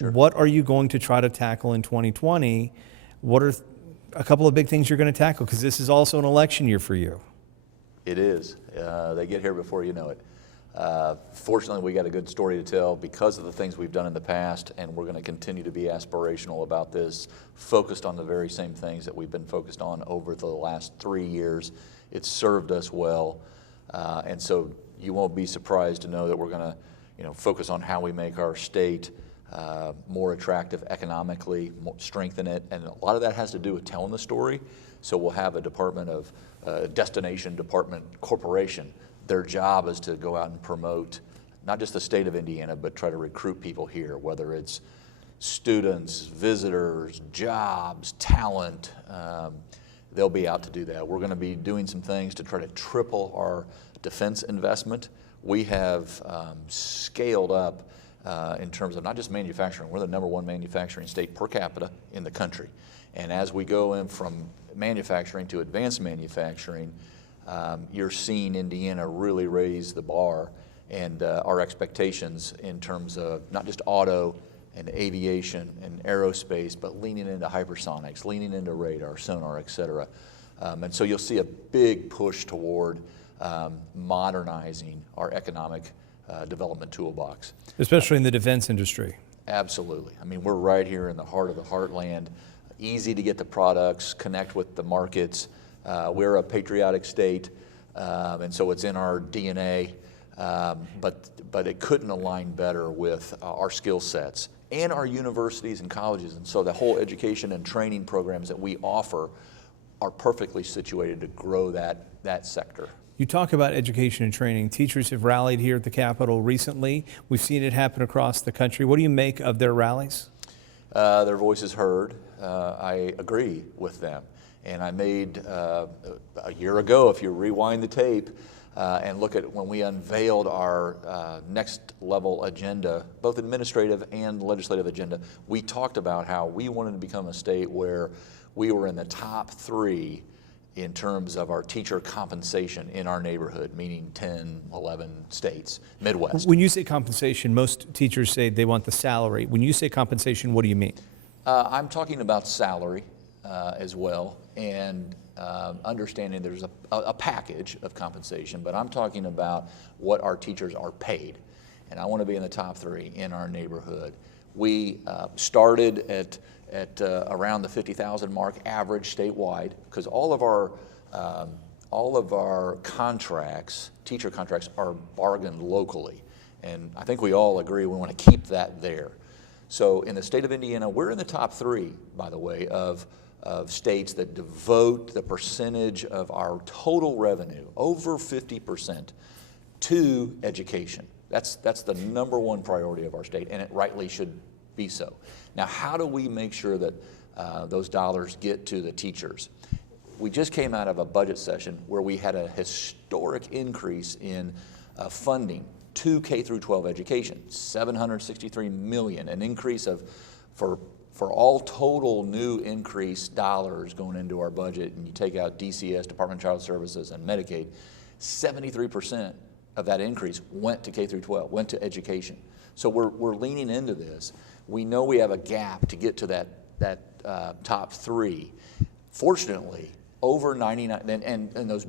Sure. What are you going to try to tackle in 2020? What are a couple of big things you're going to tackle? Because this is also an election year for you. It is. They get here before you know it. Fortunately, we got a good story to tell because of the things we've done in the past, and we're going to continue to be aspirational about this, focused on the very same things that we've been focused on over the last 3 years. It's served us well, and so you won't be surprised to know that we're going to, focus on how we make our state more attractive economically, strengthen it, and a lot of that has to do with telling the story. So we'll have a department of destination department corporation. Their job is to go out and promote not just the state of Indiana, but try to recruit people here, whether it's students, visitors, jobs, talent. They'll be out to do that. We're going to be doing some things to try to triple our defense investment. We have scaled up in terms of not just manufacturing. We're the #1 manufacturing state per capita in the country. And as we go in from manufacturing to advanced manufacturing, you're seeing Indiana really raise the bar and our expectations in terms of not just auto and aviation and aerospace, but leaning into hypersonics, leaning into radar, sonar, et cetera. And so you'll see a big push toward modernizing our economic development toolbox. Especially in the defense industry. Absolutely. I mean, we're right here in the heart of the heartland. Easy to get the products, connect with the markets. We're a patriotic state, and so it's in our DNA, but it couldn't align better with our skill sets and our universities and colleges. And so the whole education and training programs that we offer are perfectly situated to grow that sector. You talk about education and training. Teachers have rallied here at the Capitol recently. We've seen it happen across the country. What do you make of their rallies? Their voices heard. I agree with them. And I made, a year ago, if you rewind the tape and look at when we unveiled our next level agenda, both administrative and legislative agenda, we talked about how we wanted to become a state where we were in the top 3 in terms of our teacher compensation in our neighborhood, meaning 10, 11 states, Midwest. When you say compensation, most teachers say they want the salary. When you say compensation, what do you mean? I'm talking about salary as well, and understanding there's a package of compensation, but I'm talking about what our teachers are paid. And I want to be in the top 3 in our neighborhood. We started at around the 50,000 mark average statewide, because all of our contracts, teacher contracts, are bargained locally. And I think we all agree we want to keep that there. So in the state of Indiana, we're in the top 3, by the way, of states that devote the percentage of our total revenue, over 50%, to education. That's the #1 priority of our state, and it rightly should be so. Now, how do we make sure that those dollars get to the teachers? We just came out of a budget session where we had a historic increase in funding to K-12 education, $763 million, an increase for all total new increased dollars going into our budget, and you take out DCS, Department of Child Services, and Medicaid, 73% of that increase went to K-12, went to education. So we're leaning into this. We know we have a gap to get to that top 3. Fortunately, over 99, and those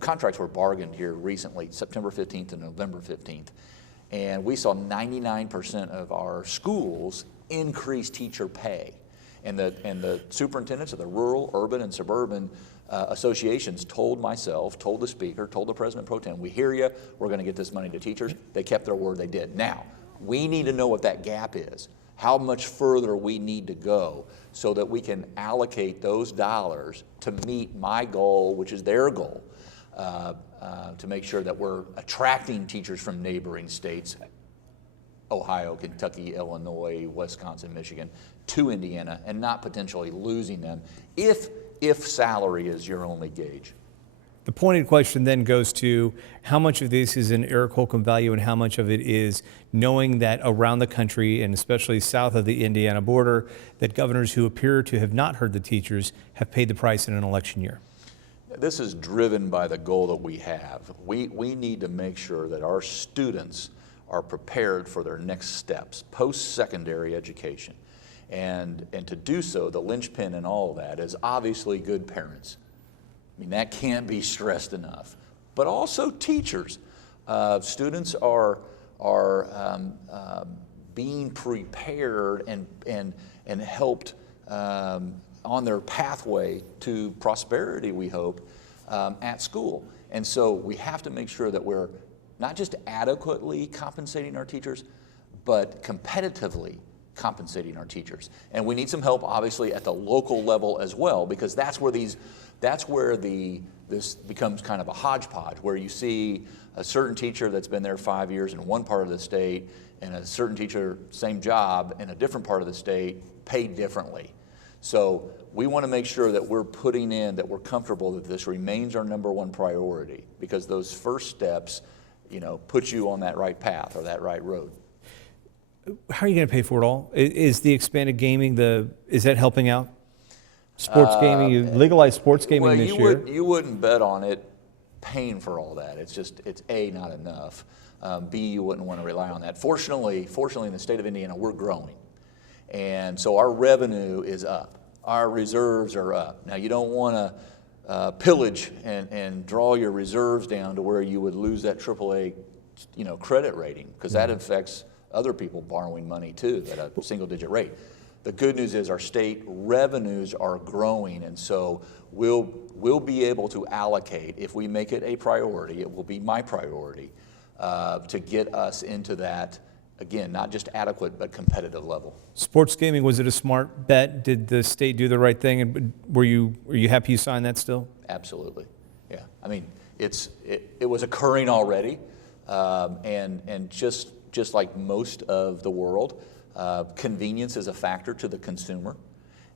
contracts were bargained here recently, September 15th and November 15th, and we saw 99% of our schools increase teacher pay, and the superintendents of the rural, urban, and suburban associations told myself, told the speaker, told the president pro tem, we hear you, we're going to get this money to teachers. They kept their word, they did. Now, we need to know what that gap is, how much further we need to go so that we can allocate those dollars to meet my goal, which is their goal, to make sure that we're attracting teachers from neighboring states, Ohio, Kentucky, Illinois, Wisconsin, Michigan, to Indiana, and not potentially losing them if salary is your only gauge. The pointed question then goes to how much of this is an Eric Holcomb value and how much of it is knowing that around the country, and especially south of the Indiana border, that governors who appear to have not heard the teachers have paid the price in an election year. This is driven by the goal that we have. We need to make sure that our students are prepared for their next steps, post-secondary education. And to do so, the linchpin in all of that is obviously good parents. I mean, that can't be stressed enough. But also teachers. Students are being prepared and helped on their pathway to prosperity, we hope, at school. And so we have to make sure that we're not just adequately compensating our teachers, but competitively compensating our teachers. And we need some help, obviously, at the local level as well, because that's where this becomes kind of a hodgepodge, where you see a certain teacher that's been there 5 years in one part of the state, and a certain teacher, same job, in a different part of the state, paid differently. So we want to make sure that we're putting in, that we're comfortable that this remains our #1 priority, because those first steps, put you on that right path or that right road. How are you going to pay for it all? Is the expanded gaming, is that helping out? Sports gaming, you legalized sports gaming this year. You wouldn't bet on it paying for all that. It's A, not enough. B, you wouldn't want to rely on that. Fortunately, in the state of Indiana, we're growing. And so our revenue is up. Our reserves are up. Now, you don't want to pillage and draw your reserves down to where you would lose that AAA, credit rating, because that affects other people borrowing money too at a single-digit rate. The good news is our state revenues are growing, and so we'll be able to allocate, if we make it a priority, it will be my priority, to get us into that, again, not just adequate, but competitive level. Sports gaming, was it a smart bet? Did the state do the right thing? And were you happy you signed that still? Absolutely, yeah. I mean, it was occurring already, and just like most of the world, convenience is a factor to the consumer,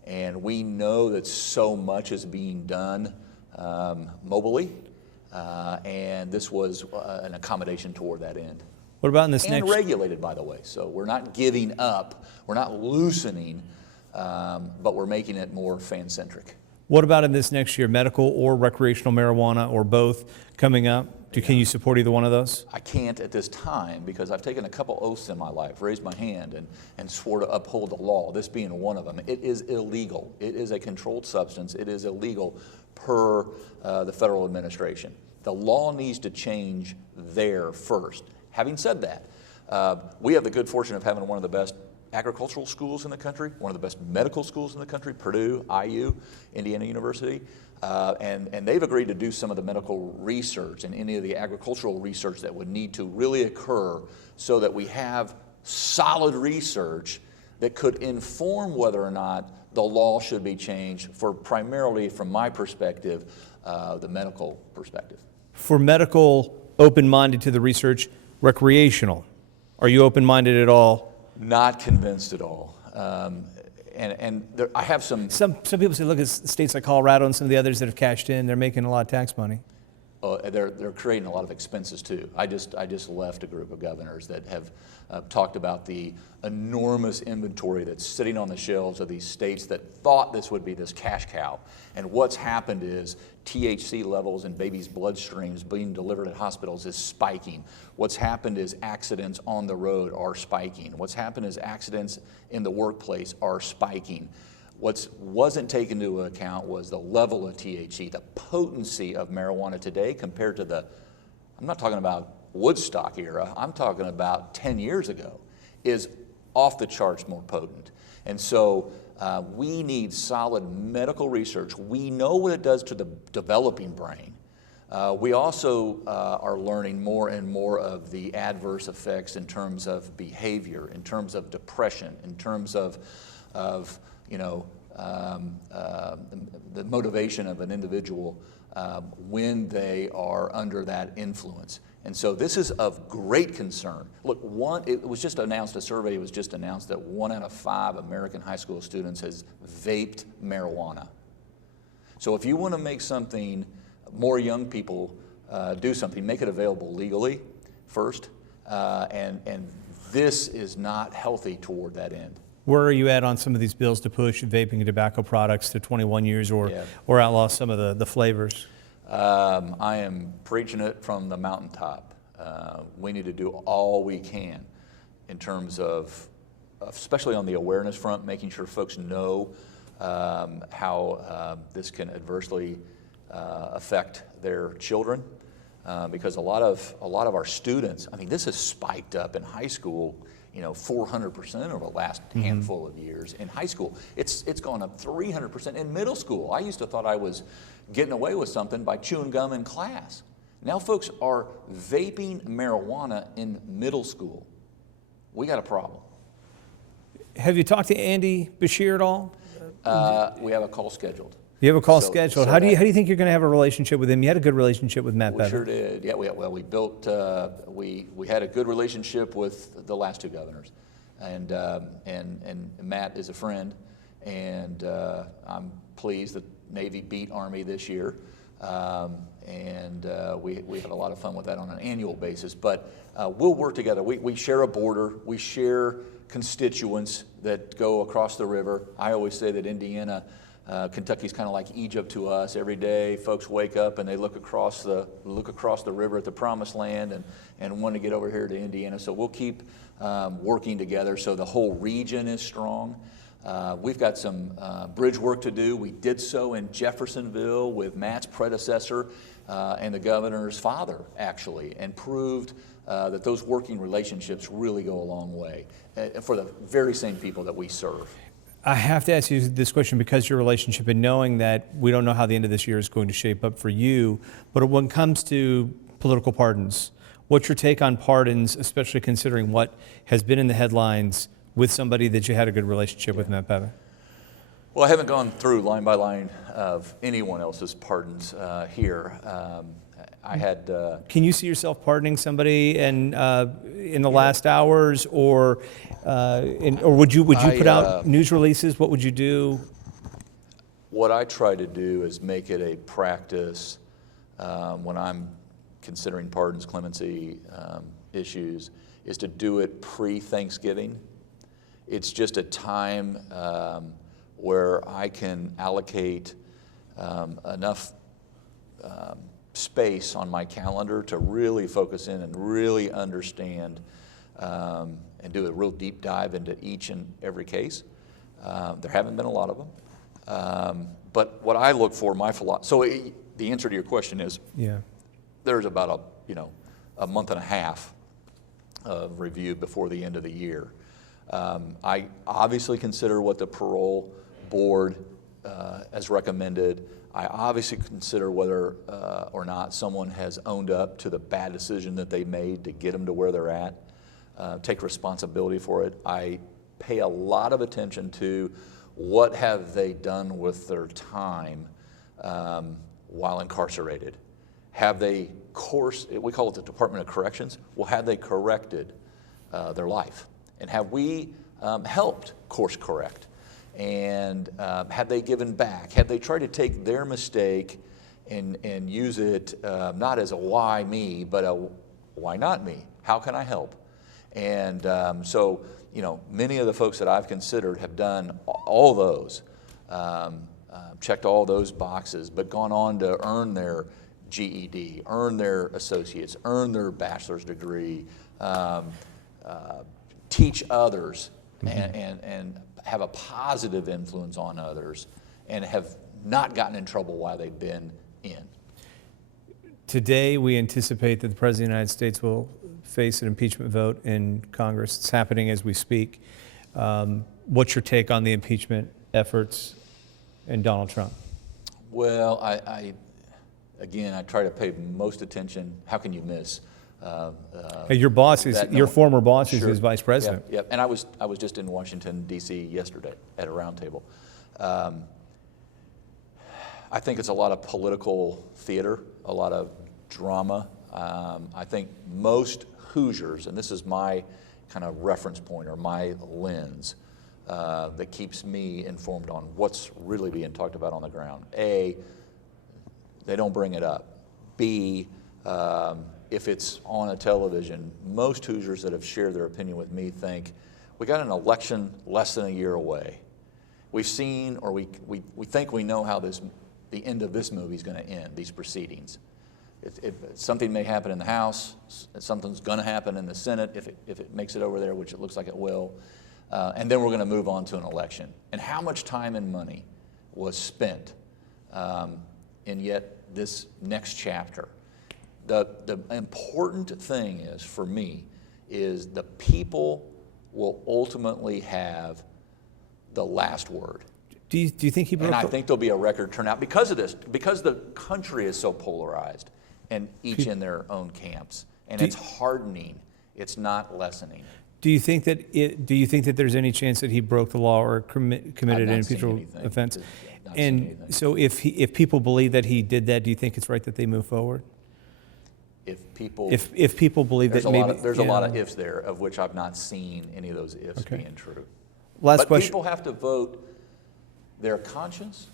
and we know that so much is being done mobily, and this was an accommodation toward that end. What about in this and regulated, by the way, so we're not giving up, we're not loosening, but we're making it more fan-centric. What about in this next year, medical or recreational marijuana or both coming up? Can you support either one of those? I can't at this time, because I've taken a couple oaths in my life, raised my hand and swore to uphold the law, this being one of them. It is illegal. It is a controlled substance. It is illegal per the federal administration. The law needs to change there first. Having said that, we have the good fortune of having one of the best agricultural schools in the country, one of the best medical schools in the country, Purdue, IU, Indiana University, and they've agreed to do some of the medical research and any of the agricultural research that would need to really occur, so that we have solid research that could inform whether or not the law should be changed, for primarily, from my perspective, the medical perspective. For medical, open-minded to the research. Recreational, are you open-minded at all? Not convinced at all. I have some people say, look at states like Colorado and some of the others that have cashed in, they're making a lot of tax money. They're creating a lot of expenses too. I just left a group of governors that have talked about the enormous inventory that's sitting on the shelves of these states that thought this would be this cash cow. And what's happened is THC levels in babies' bloodstreams being delivered at hospitals is spiking. What's happened is accidents on the road are spiking. What's happened is accidents in the workplace are spiking. What wasn't taken into account was the level of THC, the potency of marijuana today compared to I'm not talking about Woodstock era, I'm talking about 10 years ago, is off the charts more potent. And so we need solid medical research. We know what it does to the developing brain. We also are learning more and more of the adverse effects in terms of behavior, in terms of depression, in terms of the motivation of an individual when they are under that influence. And so this is of great concern. Look, it was just announced, a survey was just announced that 1 out of 5 American high school students has vaped marijuana. So if you want to make something, more young people do something, make it available legally first, and this is not healthy toward that end. Where are you at on some of these bills to push vaping and tobacco products to 21 years or outlaw some of the flavors? I am preaching it from the mountaintop. We need to do all we can in terms of, especially on the awareness front, making sure folks know how this can adversely affect their children. Because a lot of our students, I mean, this has spiked up in high school, 400% over the last handful of years. In high school, it's gone up 300%. In middle school, I used to thought I was getting away with something by chewing gum in class. Now folks are vaping marijuana in middle school. We got a problem. Have you talked to Andy Bashir at all? We have a call scheduled. You have a call scheduled. So how do you think you're going to have a relationship with him? You had a good relationship with Matt We Bevin. sure did. Yeah, we built. We had a good relationship with the last two governors, and Matt is a friend, and I'm pleased that Navy beat Army this year, and we have a lot of fun with that on an annual basis. But we'll work together. We share a border. We share constituents that go across the river. I always say that Indiana. Kentucky's kind of like Egypt to us. Every day, folks wake up and they look across the river at the Promised Land and want to get over here to Indiana. So we'll keep working together so the whole region is strong. We've got some bridge work to do. We did so in Jeffersonville with Matt's predecessor and the governor's father, actually, and proved that those working relationships really go a long way for the very same people that we serve. I have to ask you this question because of your relationship and knowing that we don't know how the end of this year is going to shape up for you, but when it comes to political pardons, what's your take on pardons, especially considering what has been in the headlines with somebody that you had a good relationship with, Matt Bevin? Well, I haven't gone through line by line of anyone else's pardons here. I had. Can you see yourself pardoning somebody in the last hours, or would you put out news releases? What would you do? What I try to do is make it a practice when I'm considering pardons, clemency issues, is to do it pre-Thanksgiving. It's just a time where I can allocate enough space on my calendar to really focus in and really understand and do a real deep dive into each and every case. There haven't been a lot of them. But what I look for, my philosophy, so the answer to your question is, there's about a month and a half of review before the end of the year. I obviously consider what the parole board has recommended. I obviously consider whether or not someone has owned up to the bad decision that they made to get them to where they're at, take responsibility for it. I pay a lot of attention to what have they done with their time while incarcerated. Have they we call it the Department of Corrections, well, have they corrected their life? And have we helped course correct? And have they given back? Have they tried to take their mistake and use it not as a why me, but a why not me? How can I help? And so, many of the folks that I've considered have done all those, checked all those boxes, but gone on to earn their GED, earn their associates, earn their bachelor's degree, teach others, and have a positive influence on others, and have not gotten in trouble while they've been in. Today, we anticipate that the President of the United States will face an impeachment vote in Congress. It's happening as we speak. What's your take on the impeachment efforts and Donald Trump? Well, I try to pay most attention. How can you miss? Your boss is your former boss is his vice president. Yep. And I was just in Washington D.C. yesterday at a roundtable. I think it's a lot of political theater, a lot of drama. I think most Hoosiers, and this is my kind of reference point or my lens that keeps me informed on what's really being talked about on the ground. A, they don't bring it up. B, if it's on a television, most Hoosiers that have shared their opinion with me think, we got an election less than a year away. We've seen, or we think we know how the end of this movie is going to end, these proceedings. something may happen in the House, something's going to happen in the Senate if it makes it over there, which it looks like it will, and then we're going to move on to an election. And how much time and money was spent in yet this next chapter? The important thing is, for me, is the people will ultimately have the last word. Do you think he broke? And I think there'll be a record turnout because of this, because the country is so polarized and each in their own camps, and it's hardening. It's not lessening. Do you think that there's any chance that he broke the law or committed an impeachable offense? And so, if people believe that he did that, do you think it's right that they move forward? If people believe that maybe there's a lot of ifs there, of which I've not seen any of those ifs being true. Last but question. People have to vote their conscience,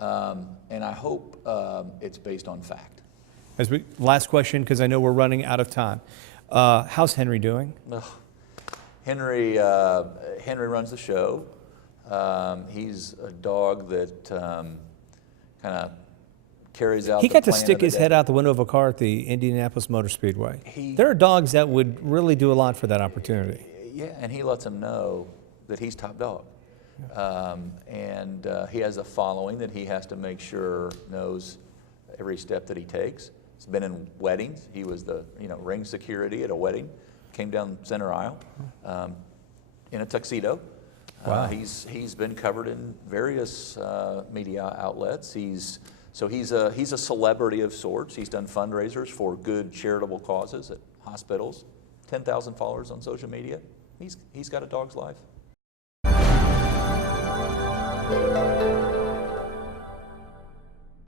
and I hope it's based on fact. Last question, because I know we're running out of time. How's Henry doing? Henry runs the show. He's a dog that kind of carries out. He got to stick his head out the window of a car at the Indianapolis Motor Speedway. There are dogs that would really do a lot for that opportunity. Yeah, and he lets them know that he's top dog. And he has a following that he has to make sure knows every step that he takes. He's been in weddings. He was the ring security at a wedding. Came down center aisle in a tuxedo. Wow. He's been covered in various media outlets. He's a celebrity of sorts. He's done fundraisers for good charitable causes at hospitals. 10,000 followers on social media. He's got a dog's life.